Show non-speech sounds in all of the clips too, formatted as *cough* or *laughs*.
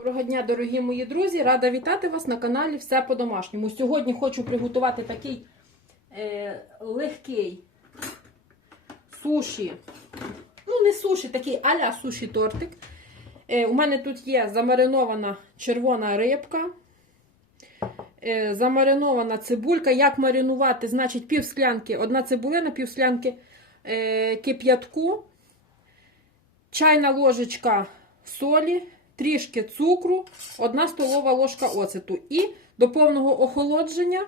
Доброго дня, дорогі мої друзі! Рада вітати вас на каналі Все по-домашньому. Сьогодні хочу приготувати такий е, легкий суші. Ну, не суші, такий аля суші тортик. Е, у мене тут є замаринована червона рибка, е, замаринована цибулька. Як маринувати? Значить, пів склянки, одна цибулина, пів склянки е, кип'ятку, чайна ложечка солі трішки цукру, 1 столова ложка оцету. І до повного охолодження,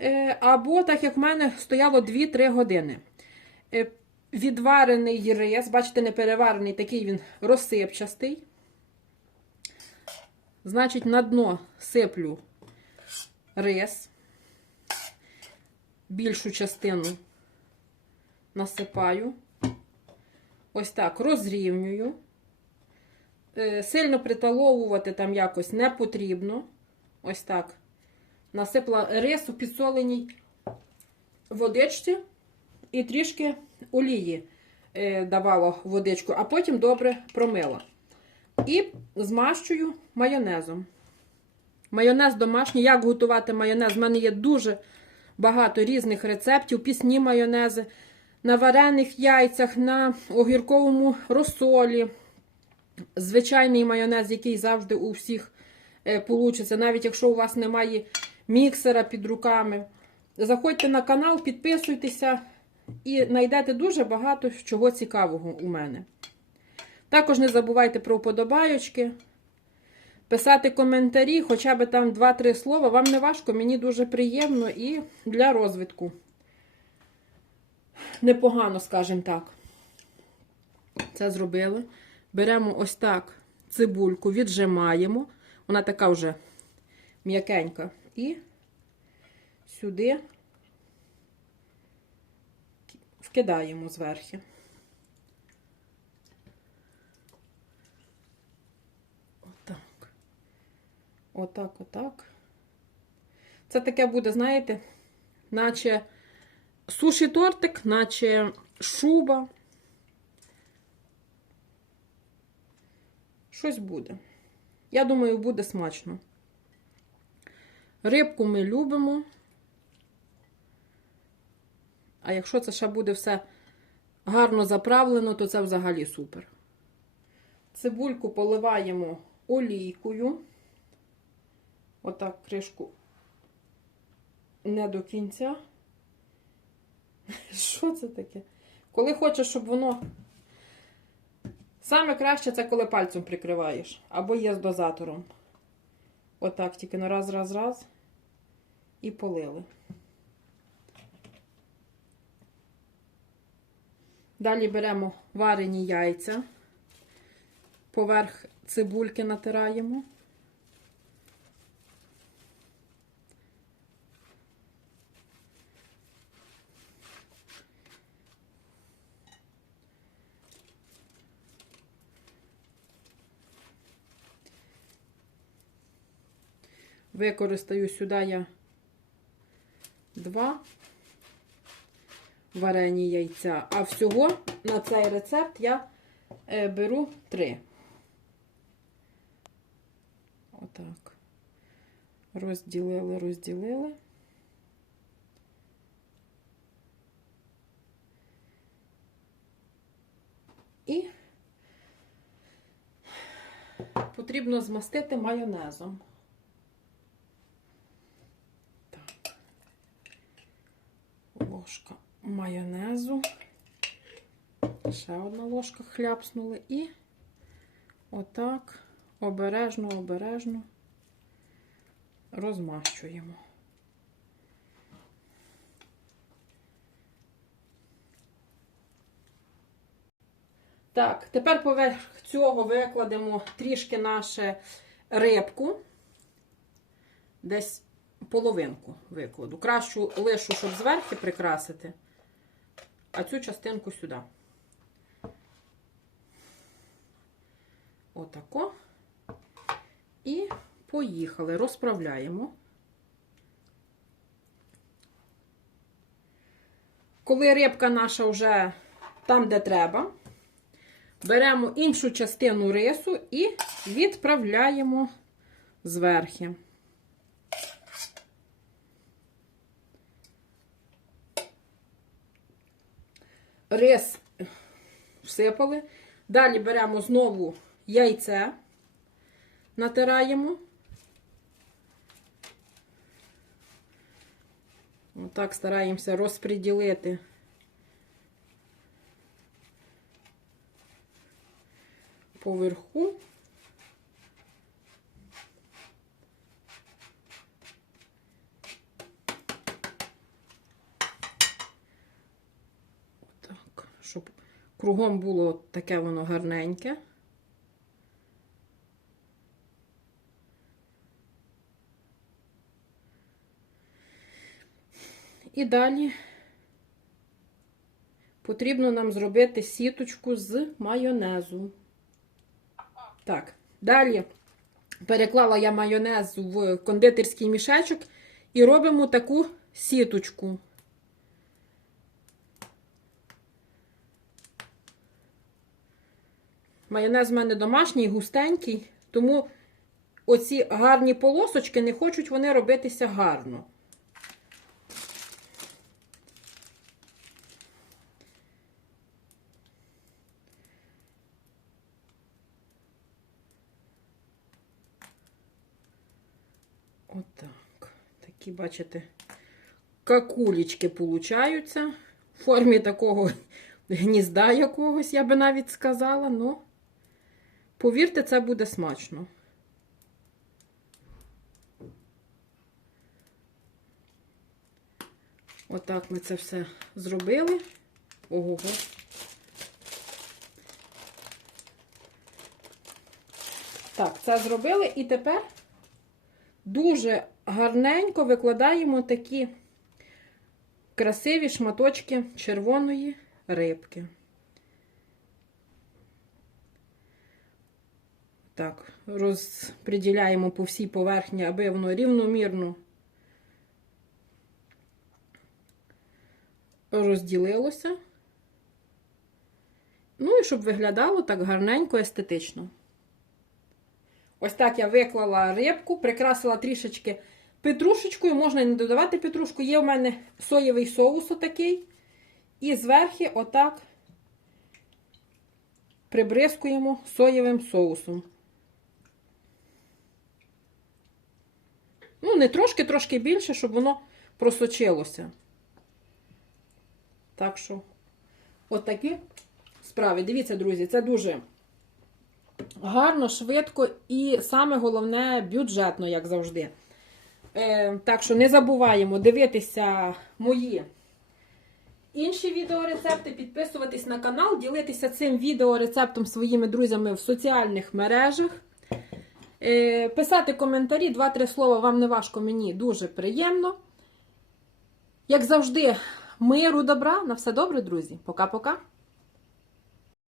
е, або, так як в мене, стояло 2-3 години. Е, Відварений рис, бачите, не переварений, такий він розсипчастий. Значить, на дно сиплю рис, більшу частину насипаю. Ось так розрівнюю. Е, Сильно приталовувати там якось не потрібно. Ось так. Насипла рис у підсоленій водичці і трішки олії е, давала водичку, а потім добре промила. І змащую майонезом. Майонез домашній. Як готувати майонез? У мене є дуже багато різних рецептів, пісні майонези, на варених яйцях, на огірковому розсолі звичайний майонез, який завжди у всіх е, получиться, навіть якщо у вас немає міксера під руками. Заходьте на канал, підписуйтеся і знайдете дуже багато чого цікавого у мене. Також не забувайте про вподобайочки, писати коментарі, хоча б там 2-3 слова. Вам не важко, мені дуже приємно і для розвитку. Непогано, скажімо так. Це зробили. Беремо ось так цибульку, віджимаємо. Вона така вже м'якенька. І сюди вкидаємо зверху. Отак. Отак, отак. Це таке буде, знаєте, наче суші тортик, наче шуба. Щось буде. Я думаю, буде смачно. Рибку ми любимо. А якщо це ще буде все гарно заправлено, то це взагалі супер. Цибульку поливаємо олійкою. Отак кришку не до кінця. *laughs* Що це таке? Коли хочеш, щоб воно Саме краще це коли пальцем прикриваєш. Або є з дозатором. Отак, тільки на раз, раз, раз. І полили. Далі беремо варені яйця. Поверх цибульки натираємо. Використаю сюди я два варені яйця, а всього на цей рецепт я е, беру три. Отак. Розділили, розділили. І потрібно змастити майонезом. ложка майонезу. Ще одна ложка хляпснули і отак обережно, обережно розмащуємо. Так, тепер поверх цього викладемо трішки нашу рибку. Десь половинку викладу. Кращу лишу, щоб зверху прикрасити, а цю частинку сюди. Отако. І поїхали. Розправляємо. Коли рибка наша вже там, де треба, беремо іншу частину рису і відправляємо зверхи. Рис всипали. Далі беремо знову яйце, натираємо. Отак стараємося розподілити. Поверху. Так, щоб кругом було таке воно гарненьке. І далі потрібно нам зробити сіточку з майонезу. Так, далі переклала я майонез в кондитерський мішечок і робимо таку сіточку. Майонез в мене домашній, густенький, тому оці гарні полосочки не хочуть вони робитися гарно. Отак. Такі, бачите, какулечки получаються. В формі такого *laughs* гнізда якогось, я би навіть сказала. Ну, повірте, це буде смачно. Отак ми це все зробили. Ого. Так, це зробили і тепер дуже гарненько викладаємо такі красиві шматочки червоної рибки. Так, розподіляємо по всій поверхні, аби воно рівномірно розділилося. Ну і щоб виглядало так гарненько, естетично. Ось так я виклала рибку, прикрасила трішечки петрушечкою. Можна не додавати петрушку. Є у мене соєвий соус отакий. І зверху отак прибризкуємо соєвим соусом. Ну, не трошки, трошки більше, щоб воно просочилося. Так що, отакі справи. Дивіться, друзі, це дуже гарно, швидко і саме головне бюджетно, як завжди. Е, так що не забуваємо дивитися мої інші відеорецепти, підписуватись на канал, ділитися цим відеорецептом своїми друзями в соціальних мережах. Е, писати коментарі, два-три слова вам не важко, мені дуже приємно. Як завжди, миру, добра. На все добре, друзі. Пока-пока.